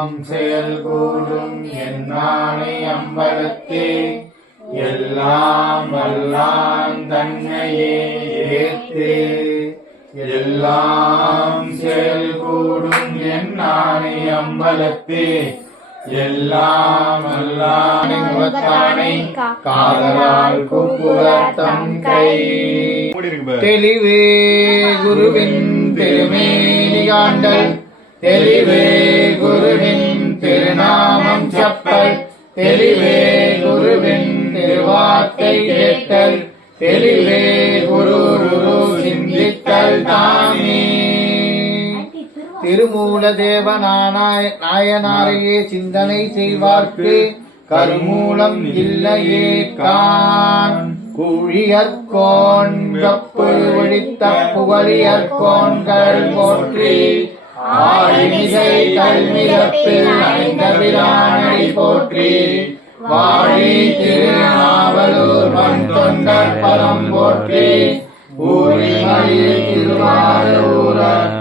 எல்லாம் செயல் கூடும் என்னானை அம்பலத்தே எல்லாம் வல்லான் தன்னையே ஏத்து எல்லாம் செயல் கூடும் என்னானை அம்பலத்தே எல்லாம் வல்லான் முகத்தானை காதலால் கூப்புவர் தம் கை. தெளிவே குருவின் திருமேனி காண்டல் தெளிவே குருவின் திருநாமம் செப்பல் தெளிவே குருவின் திருவார்த்தை கேட்டல் தெளிவே குரு சிந்தித்தல் தானே. திருமூல தேவநாயனாரையே சிந்தனை செய்வார்க்கு கருமூலம் இல்லையே கான். கூழியற்கோன் கப்பு ஒழித்த புகழியற்கோன்கள் போற்றி ஆழிமிசை கல்மிதப்பில் அணிந்த பிரானை போற்றி வாழி திருநாவலூர் மண் தொண்டர் பதம் போற்றி ஊழிமயில் திருவாரூரர்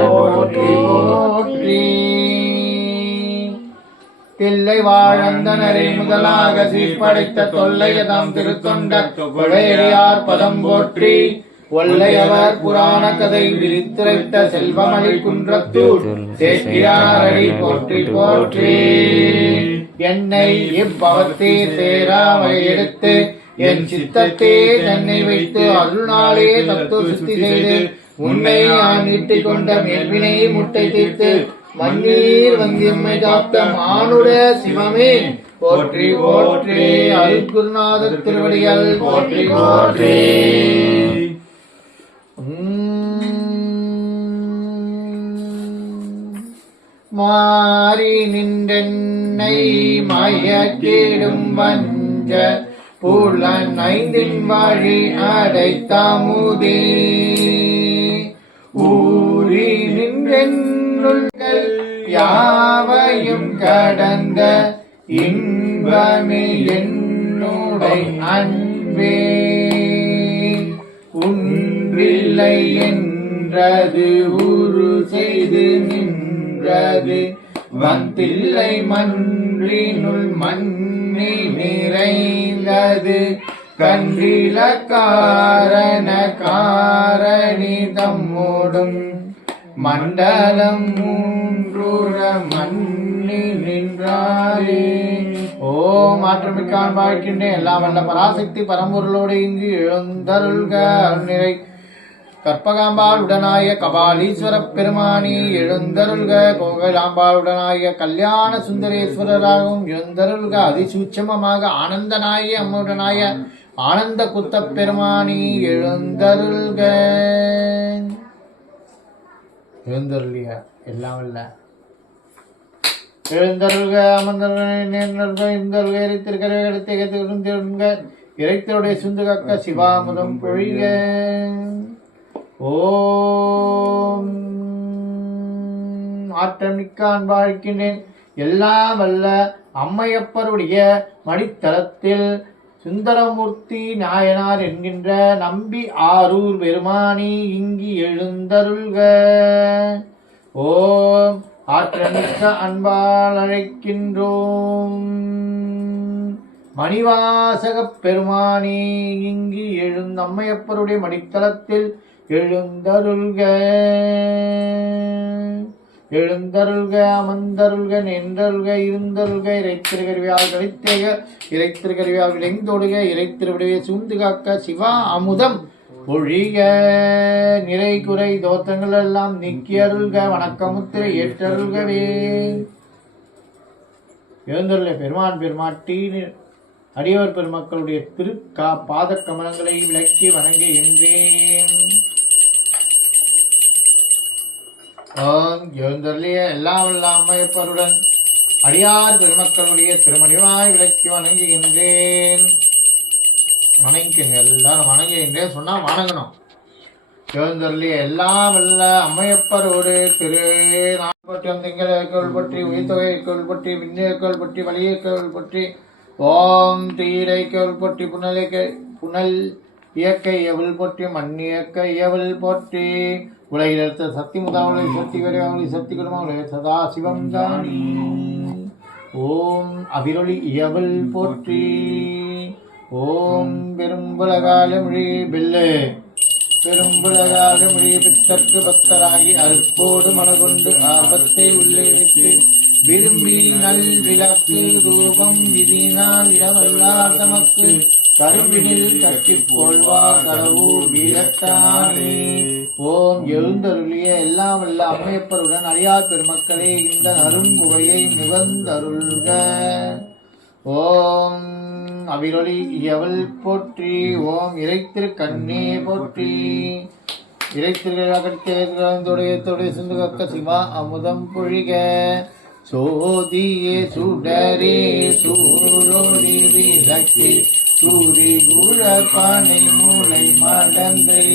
போற்றி போற்றி. தில்லை வாழந்தனரை முதலாக சீர்படைத்த தொல்லையதாம் திருத்தொண்டர் கொழையடியார் பதம் போற்றி ஒல்லையவர் புராண கதை விரித்துரைத்த செல்வமணி குன்றத்தூர் சேக்கிராரடி போற்றி போற்றி. என்னை இப்பவத்தே சேராவை எடுத்து என் சித்தத்தே தன்னை வைத்து அருள்நாளே தத்துவ சுத்தி செய்து உன்னை நான் நீட்டிக் கொண்ட மேல்வினை முட்டை தீர்த்து மண்ணீர் வந்தியம்மை காத்த மானுட சிவமே போற்றி போற்றி. அருட்குருநாத திருவடிகள் போற்றி போற்றி. மாறி நின்றென்னை மயக்கிடும் வஞ்ச புலன் ஐந்தின் வழி அடைத்தாமுதே ஊறி நின்றென்னுள்கள் யாவையும் கடந்த இன்பமே என்னுடை அன்பே உன்றில்லை என்றது உரு செய்து நின்றது வந்தில்லை மன்றினுள் மண்ணி நிறைந்தது கன்றில காரண காரணி தம்மோடும் மண்டலம் மூன்றுற மண்ணி நின்றாரே. ஓம் மாற்றமிக்கான் வாழ்க்கின்றேன் எல்லாம் வல்ல பராசக்தி பரம்பொருளோடு இங்கு எழுந்தருள்க அருள்நிறை கற்பகாம்பாள் உடனாய கபாலீஸ்வர பெருமானி எழுந்தருள்க கோகலாம்பாள் உடனாய கல்யாண சுந்தரேஸ்வரராகவும் எழுந்தருள்க அதிசூட்சமமாக ஆனந்தநாய அம்முடனாய ஆனந்த குத்த பெருமானி எழுந்தருள்க. எழுந்தருளிய எல்லாம் இல்ல எழுந்தருள்க அமர்ந்தருள்க இருந்தருள்க இறைத்திருக்கிற எடுத்து இறைத்தருடைய சுந்துகக்க சிவாமுதம் பொழிக. ஓம் ஆற்றமிக்கான் வாழ்க்கின்றேன் எல்லாம் வல்ல அம்மையப்பருடைய மடித்தளத்தில் சுந்தரமூர்த்தி நாயனார் என்கின்ற நம்பி ஆரூர் பெருமானி இங்கி எழுந்தருள்க. ஓம் ஆற்றமிக்க அன்பால் அழைக்கின்றோம் மணிவாசகப் பெருமானி இங்கி அம்மையப்பருடைய மடித்தளத்தில் எழுந்தருள்க. எழுந்தருள்க அமர்ந்தருள்க நின்றருள்க இருந்தருள்க இறைத்திருகருவியால் கழித்தேக இறைத்திருகருவியால் விளைந்தோடுக இறைத்திருவிடைய சூழ்ந்து காக்க சிவா அமுதம் ஒழிக. நிறை குறை தோற்றங்கள் எல்லாம் நீக்கி அருள்க வணக்கமுத்திரை ஏற்றருள்கவே. எழுந்தருள பெருமான் பெருமாட்டி அடியவர் பெருமக்களுடைய திருக்கா பாத கமலங்களை விளக்கி வணங்குகின்றேன். எழுந்தருளிய எல்லாம் வல்ல அம்மையப்பருடன் அடியார் பெருமக்களுடைய திருமணிவாய் விளக்கி வணங்குகின்றேன். வணங்கிங்க எல்லாரும் வணங்குகின்றேன் சொன்னா வணங்கணும். எழுந்தருளிய எல்லாம் வல்ல அம்மையப்பரோடு திரு நாற்பத்தி திங்கள் பற்றி உயிர்த்தொகை பற்றி விண்ணேற்கோள் பற்றி வலியேற்கோள் பற்றி ஓம் தீரைக்கோள் பற்றி புனல் இயற்கை எவள் போற்றி மண் இயற்கை எவள் போற்றி உலகிலத்த சக்தி முதாமலை சக்தி கடையாமலை சக்தி கடுமாமலை சதா சிவம் தானி. ஓம் அபிரொளி இயவல் போற்றி. ஓம் பெரும்புலகாலமொழி பெல்லே பெரும்புலகாலமொழி பித்தற்கு பக்தராகி அருப்போடு மனகொண்டு ஆபத்தை உள்ளே வைத்து விரும்பி நல் விளக்கு ரூபம் விதினால் இடவல்லார் தமக்கு கரும்பினில் கட்டிப் போல்வார் கடவுள் வீரட்டானே. ஓம் எழுந்தருளிய எல்லாம் வல்ல அம்மையப்பருடன் அடியார் பெருமக்களே இந்த நறும்புகையை முகந்தருள்க. ஓம் அவிரொளி இயவல் போற்றி. ஓம் இறைத்திரு கண்ணே போற்றி. இறைத்திருடைய சிந்து கக்க சிவா அமுதம் பொழிக. சோதியே சுடரே சூழொளி விளக்கே சூரி குழப்பானை மூளை மடந்தை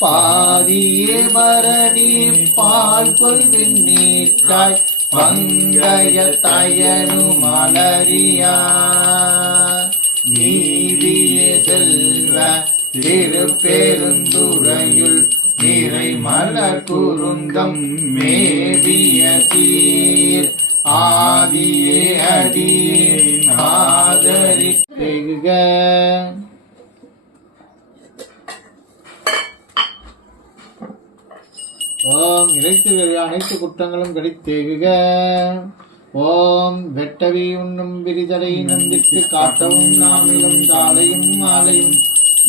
பாதியே பரணி பால் கொள்வின் நீட்டாய் பங்கைய தயனு மலரியா நீதியே செல்வ திருப்பெருந்துறையுள் நிறை மலர் குருந்தம் மேவிய சீர் ஆதியே அடியே ஆதரித்தெகுக. ஓம் இறைத்திருக்கிற அனைத்து குற்றங்களும் கடித்தேகுக. ஓம் வெட்டவி உண்ணும் விரிதலை நந்திக்கு காட்டவும் நாமிலும் சாலையும் மாலையும்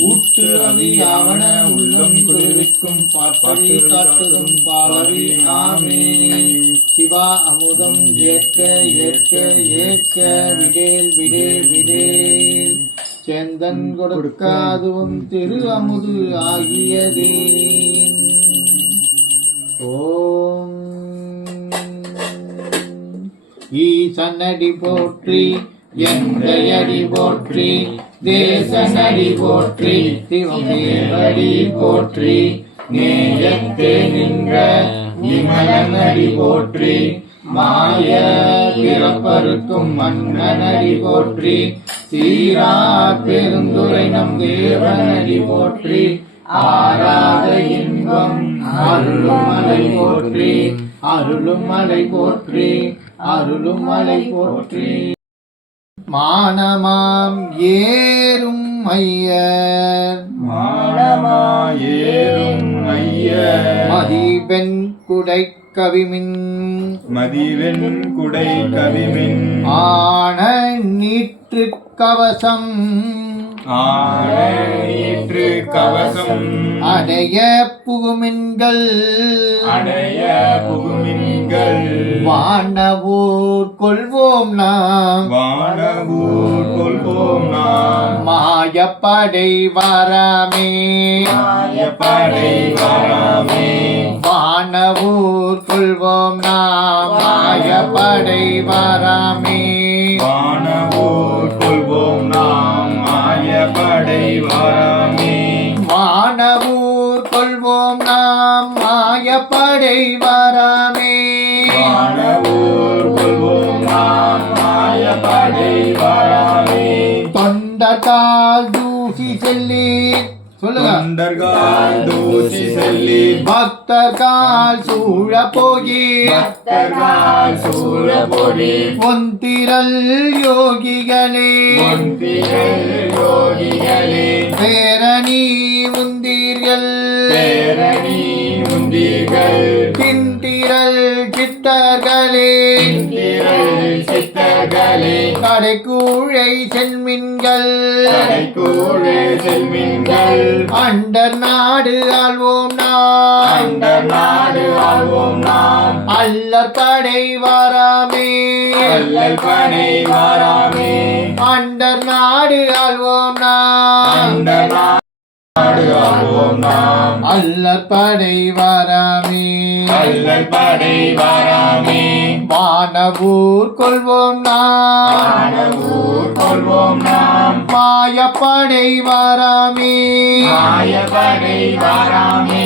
ஊட்டு அவி ஆவண உள்ளம் குளிர்விக்கும் பாட்டவி காட்டுதும் பாலவி ஆமே. சிவா அமுதம் ஏற்க ஏற்க ஏற்க விடேல் விடேல் விடேல் சேந்தன் கொடுக்காதுவும் திரு அமுது ஆகியதே. ஓம் ஈசனடி போற்றி எந்தையடி போற்றி தேசனடி போற்றி சிவமேவடி போற்றி நேயத்தே நின்ற விமலனடி போற்றி மாய பிறப்பருக்கும் மன்னனடி போற்றி சீரா பெருந்துரை நம் தேவனடி போற்றி ஆராத இன்பம் அருளுமலை போற்றி அருளுமலை போற்றி அருளுமலை போற்றி. மானமாம் ஏறும் ஐயர் மானமாயேறும் ஐயர் மதிவெண் குடை கவிமின் மதிவெண் குடை கவிமின் ஆன நீற்று கவசம் ஆணையீற்று கவசம் அடைய புகுமின்கள் அடைய புகுமின்கள் வானவூர் கொள்வோம் நாம் வானவூர் கொள்வோம் நாம் மாயப்படை வாராமே மாயப்படை வாராமே வானவூர் கொள்வோம் நாம் மாயப்படை வாராமே வானவூர் கொள்வோம் நாம் மாயப்படை வாராமே வானவூர் கொள்வோம் நாம் மாயப்படை வாராமே வானவூர் கொள்வோம் நாம் மாயப்படை வாராமே தொண்டத்தால் தூசி செல்லி சொல்லுங்க தொண்டர்கள் தூசி செல்லி பக்தர்கள் சூழ போகி பக்தர்கள் சூழ பொடி ஒந்திரல் யோகிகளே ஒன்றிகள் யோகிகளே பேரணி உந்தீர்கள் பேரணி உந்தீர்கள் திண்டிரல் சித்தர்களே திரள் சித்தர்களே கடைக்கூழை செல்மின்கள் கடைக்கூழே செல்மின்கள் அண்டர் நாடு ஆள்வோம் நாம் அந்த நாடு ஆள்வோம் நாம் அல்லற் படை வாராமே அல்லல் படை வாராமே அண்டர் நாடு ஆள்வோம் நாம் அந்த நாடு ஆள்வோம் நாம் அல்லற் படை வாராமே அல்லல் படை வாராமே வானவூர் கொள்வோம் நாம் வானவூர் கொள்வோம் நாம் மாயப்படை வாராமே மாயப்படை வாராமே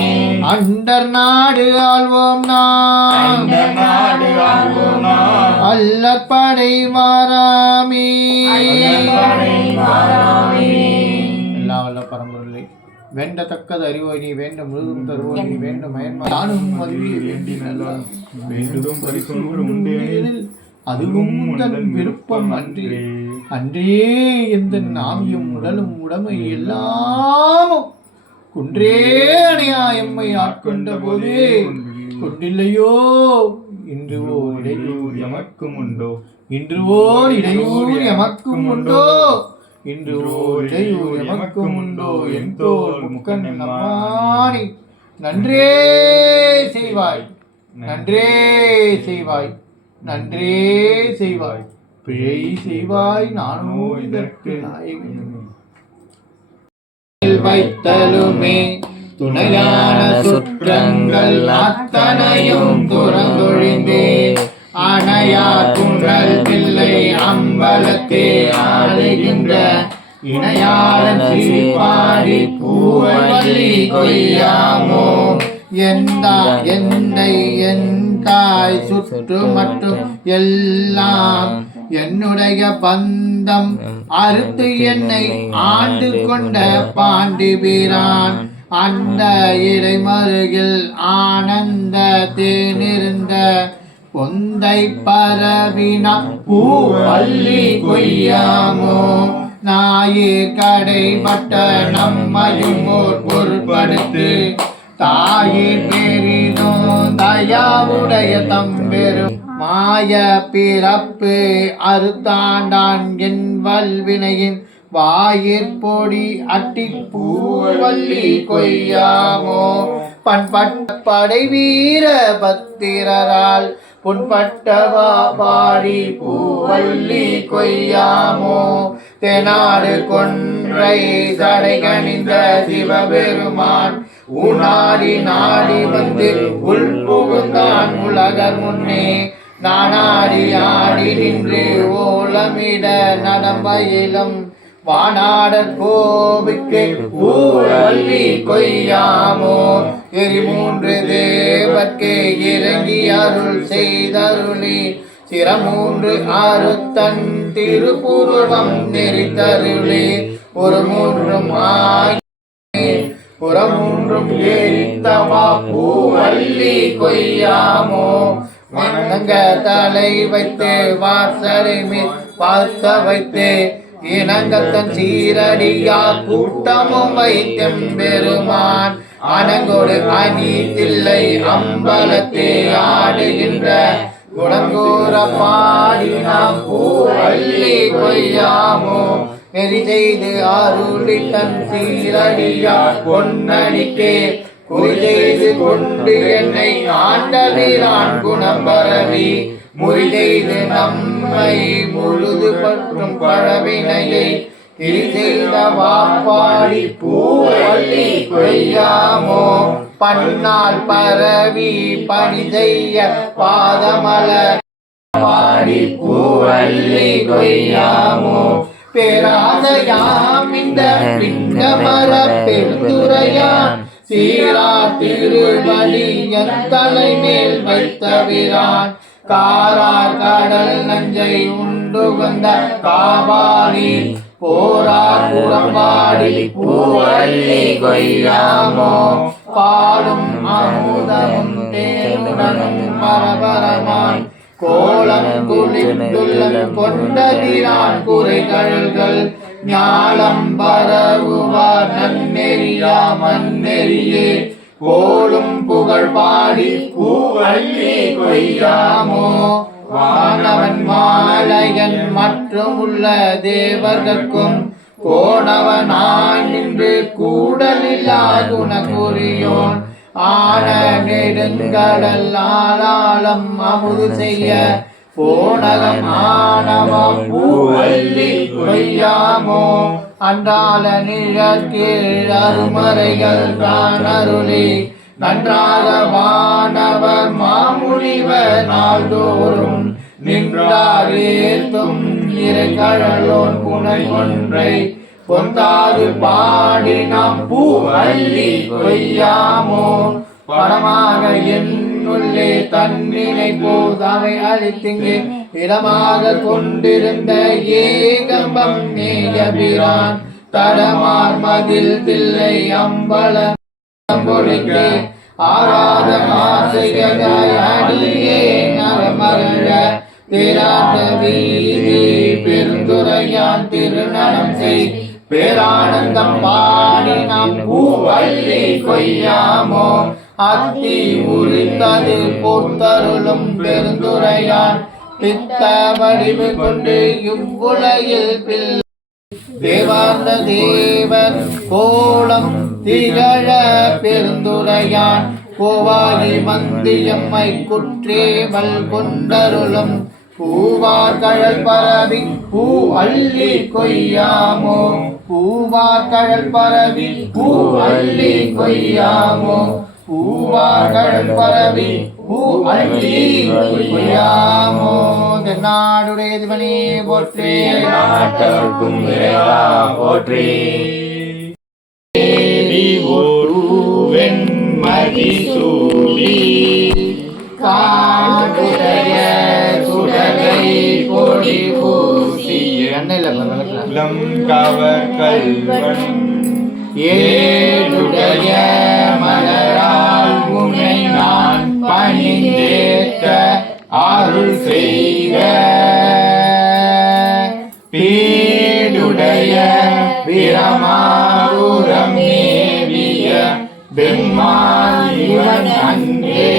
அண்டர் நாடு ஆள்வோம் நாம் அந்த நாடு ஆள்வோம் நாம் அல்லற் படை வாராமே அல்லல் படை வாராமே எல்லா வல்ல பரம்பொருளை வேண்டத்தக்கது அறிவோய் நீ வேண்டும் முழுதும் தருவோய் நீ வேண்டும் தானும் அதுவே வேண்டி நல்லா வேண்டுதும் பரிசொன்று உண்டேனில் அதுவும் தன் விருப்பம் அன்றே எந்த நாவியும் உடலும் உடமை எல்லாமும் குன்றே அணையா எம்மை ஆட்கொண்ட போதே கொண்டில்லையோ இன்று ஓர் இடையூர் எமக்கும் உண்டோ இன்று ஓர் இடையூர் எமக்கும் உண்டோ இன்று ஓர் இடையூர் எமக்கும் உண்டோ என் தோல் முக்கன் நம்மானி நன்றே செய்வாய் நன்றே செய்வாய் நன்றே செய்வாய் பிழை செய்வாய் நானோ இதற்கு நாயகன் வைத்தலுமே துணையான சுற்றங்கள் அத்தனையும் துறந்தொழிந்தே அணையா குன்றல் பிள்ளை அம்பலத்தே ஆடுகின்ற இணையாளன் சிரிப்பாடி பூவல்லி கொய்யாமோ எந்தை எந்தாய் சுற்று மற்றும் எல்லாம் என்னுடைய பந்தம் அறுத்து என்னை ஆண்டு கொண்ட பாண்டி வீரான் அந்த இடைமருகில் ஆனந்த தேனிருந்த பொந்தை பரவினா பூவல்லி கொய்யாமோ நாயிர் கடைப்பட்ட நம்மையும் ஓர் பொருட்படுத்து தாயிர் பெரிதோ தயாவுடைய தம்பெரும் மாய பிறப்பு அறுத்தாண்டான் என் வல்வினையின் வாயிற்பொடி அட்டி பூவல்லி கொய்யாமோ பண்பட்ட படை வீர பத்திரரால் புண்பட்டவா பாடி பூவல்லி கொய்யாமோ தெனாடு கொன்றை தடை கணிந்த சிவபெருமான் உனாடி நாடி வந்து உள் புகுந்தான் உலகர் முன்னே நானாடி ஆடி நின்று ஓலமிட நடம்பயிலும் வானாடற் கோவிக்கு பூவல்லி கொய்யாமோ எரிமூன்று தேவர்க்கே இறங்கி அருள் செய்தருளி சிரமூன்று அறுத்தன் திருப்புருவம் நெறித்தருளி ஒரு மூன்றும் புறமூன்றும் ஏறித்தவா பூவல்லி கொய்யாமோ மன்னங்க தலை வைத்து வாசலை மேல் பார்த்த வைத்து இனங்கத்தன் சீரடியா கூட்டமும் வைத்தம் பெருமான் அனங்கோடு அணி தில்லை அம்பலத்தே ஆடுகின்ற குணங்கூற பாடி நாம் பூவல்லி கொய்யாமோ நெறி செய்து அருளி தன் சீரடியா பொன்னடிக்கே குறி செய்து கொண்டு என்னை ஆண்டவீரான் குணம் பரவி முறி செய்து நம்மை முழுது பற்றும் பழவினையை கிரி செய்த வாப்பாடி பூவல்லி கொய்யாமோ பன்னால் பரவி பணி செய்ய பாதமலர் பாடி பூவல்லி கொய்யாமோ பேராதையாம் இந்த பிண்டமர பெருந்துரையான் சீரா திருவடி என் தலை மேல் வைத்தவிரான் காரார் கடல் நஞ்சை உண்டு வந்த காவாரி போரார் புறம்பாடி பூவல்லி கொய்யாமோ பாலும் அமுதமும் தேனுடனும் பரபரமான் கோலம் குளிர்ந்துள்ளம் கொண்டதிரான் குறைகள்கள் ஞாலம் பரவுவார் நன்னெறியா மன்னெறியே கோலும் புகழ் பாடி பூவல்லி கொய்யாமோ வானவன் மாலையன் மற்றும் உள்ள தேவர்கட்கும் கோணவனாய் நின்று கூடலில்லா குணபுரியோன் ஆன நெடுங்கடல் ஆளாளம் அமுது செய்ய போனகம் ஆனவம் பூவல்லி கொய்யாமோ அன்றால நிழற்கீழ் அருமறைகள் தான் அருளி நன்றாக வானவர் மாமுனிவர் நாள்தோறும் நின்றார் ஏத்தும் நிறைகழலோன் புனை ஒன்றை பொந்தாது பாடி நாம் பூவல்லி கொய்யாமோ படமாக என்னுள்ளே தன்னினை போதாமை அழித்திங்கு இடமாக கொண்டிருந்த ஏகம்பம் நேயபிரான் தடமார் மதில் தில்லை அம்பலம் பொழிக்க ஆராத மாசையாய் அடியே நரமருள திராத வீதி பெருந்துரையான் திருநடம் செய் பேரானந்தம் பாடி நாம் பூவள்ளி கொய்யாமோ அத்தி உரித்தது பொறுத்தருளும் பெருந்துரையான் பித்த வடிவு கொண்டு இவ்வுலகில் பிள்ளை தேவார்ந்த தேவன் கோலம் திகழ பெருந்துரையான் கோவாகி மந்தியம்மை குற்றேவல் கொண்டருளும் பூவார் கழல் பரவி பூ அள்ளி கொய்யாமோ பூவார் கழல் பரவி பூ அள்ளி கொய்யாமோ பூவார் கழல் பரவி பூ அள்ளி கொய்யாமோ நாடுடைய திவனே போற்றே நாட்டவர்க்கும் இறைவா போற்றி வெண்மதி சூடி காடுடைய சுடலை கொடி பூசி குலம் கவர் கல்வன் ஏடுடைய மலரால் உன்னை நான் பணிந்தேற்ற அருள் செய்க பீடுடைய பிரமாருரம் மேவிய பெம்மான் இவன் அன்றே.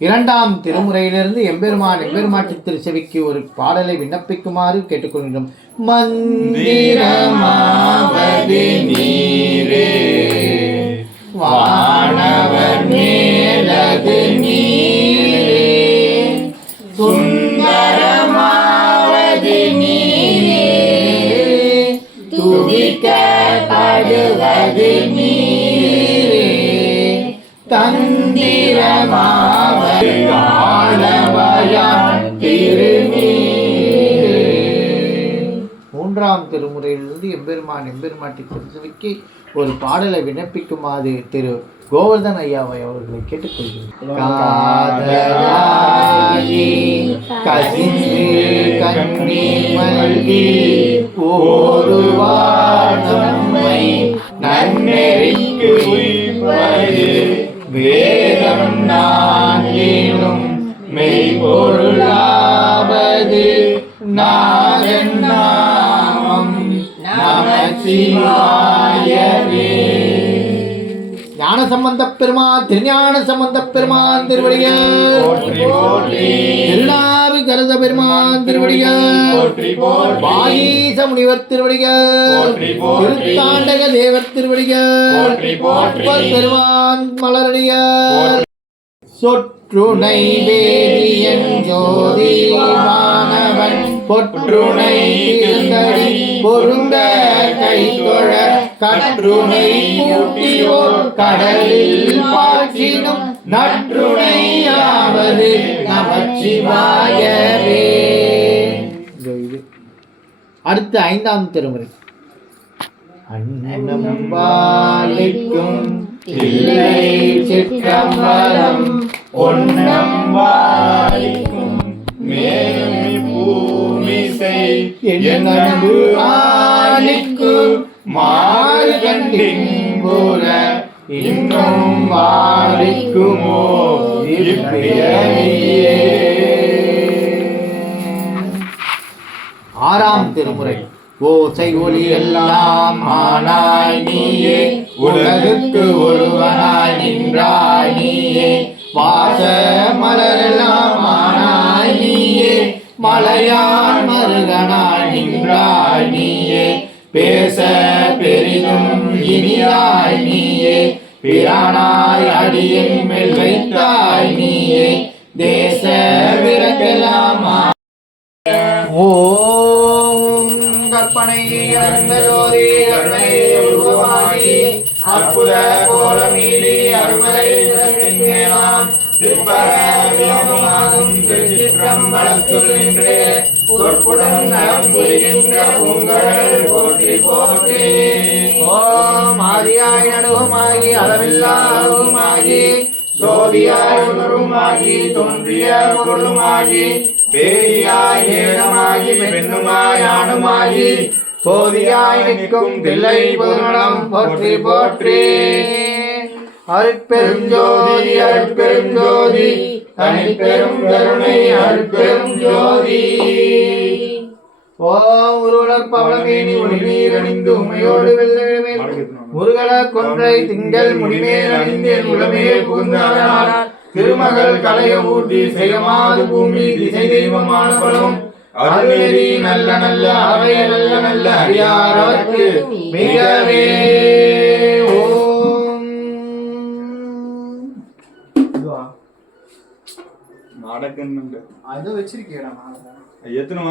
இரண்டாம் திருமுறையிலிருந்து எம்பெருமான் எம்பெருமாட்டி திருச்செவிக்கு ஒரு பாடலை விண்ணப்பிக்குமாறு கேட்டுக்கொள்கிறோம். மந்திரமாவது நீரே வானவர் மேலது நீரே சுந்தரமாவது நீரே துதிக்கப்படுவது நீரே தந்திரமாவது ஆளவயான் திருநீரே. மூன்றாம் திருமுறையிலிருந்து எம்பெருமான் எம்பெருமாட்டி திருச்செவிக்கு ஒரு பாடலை விண்ணப்பிக்குமாறு திரு கோவர்தன் ஐயாவை அவர்களை கேட்டுக்கொள்கிறேன். நன்னெறிக்கு உய்வது வேதம் நான்கிலும் மெய்பொருளாவது நாதன் நாமம் நமசிவாயவே. ஞான சம்பந்த பெருமான் திருஞான சம்பந்த பெருமான் திருவடிகள் திருநாவு கரச பெருமான் திருவடிகள் வாகீச முனிவர் திருவடிகள் திருத்தாண்டக தேவர் திருவடிகள் பெருமான் மலரடிகள் சொற்றுணை வேதியன் ஜோதிவானவன் பொற்றுணை திருந்தடி பொருந்த கைதொழ கற்றுணை கூட்டியோர் கடலில் பாய்ச்சினும் நற்றுணையாவது நமச்சிவாயவே. அடுத்து ஐந்தாம் திருமுறை. அன்னம் வாழிக்கும் இல்லை சிற்றம்பலம் ஒன்னம் வாழிக்கும் மேலி பூமிசை என்னன்பு ஆலிக்கும் மாறு கண்டின்புற இன்னும் வாழிக்குமோ இப்பிறவியே. ஆறாம் திருமுறை. ஓசை ஒலி எல்லாம் ஆனாய் நீயே உலகுக்கு ஒருவனாய் நின்றாய் நீயே வாச மலரெல்லாம் ஆனாய் நீயே மலையான் மருகனாய் நின்றாய் நீயே பேச பெரிதும் இனியாய் நீயே பிரானாய் அடியின் மேல் வைத்தாய் நீயே தேச விரக்கெல்லாம் ஓம் கற்பனை அறந்த ஜோதி கருணை உருவாகி அற்புத கோலமீதி அருமலை மேலாம் திருப்பர வியோகமாகும் திருச்சிற்றம்பலத்துள் நின்று பொற்புடன் நலம் புரிகின்ற பூங்கழல் போற்றி போற்றி. ஓம் ஆதியாய் நடுவுமாகி அளவில்லாதவுமாகி ஜோதியாய் உணர்வுமாகி தோன்றிய பொருளுமாகி பேயாய் ஏகமாகி பெண்ணுமாய் ஆணுமாகி போதியாய் நிற்கும் தில்லை பொதுநலம் போற்றி போற்றி. அருட்பெருஞ்சோதி அருட்பெருஞ்சோதி தனிப்பெரும் கருணை அருட்பெரும் ஜோதி. ஓம் உருளர் பவளமேனி ஒளிநீர் அணிந்து உமையோடு வெள்ளவேல் முருகல கொன்றை திங்கள் முடிமேல் அணிந்து என் உளமேல் புகுந்தார் திருமகள் கலைய ஊட்டி செய்யமாது பூமி திசை தெய்வமான பலவும் அருள்நெறி நல்ல நல்ல அவை நல்ல நல்ல அடியாரவர்க்கு மிகவே. ஓம் நாடகம் அது வச்சிருக்கேடா எத்தனை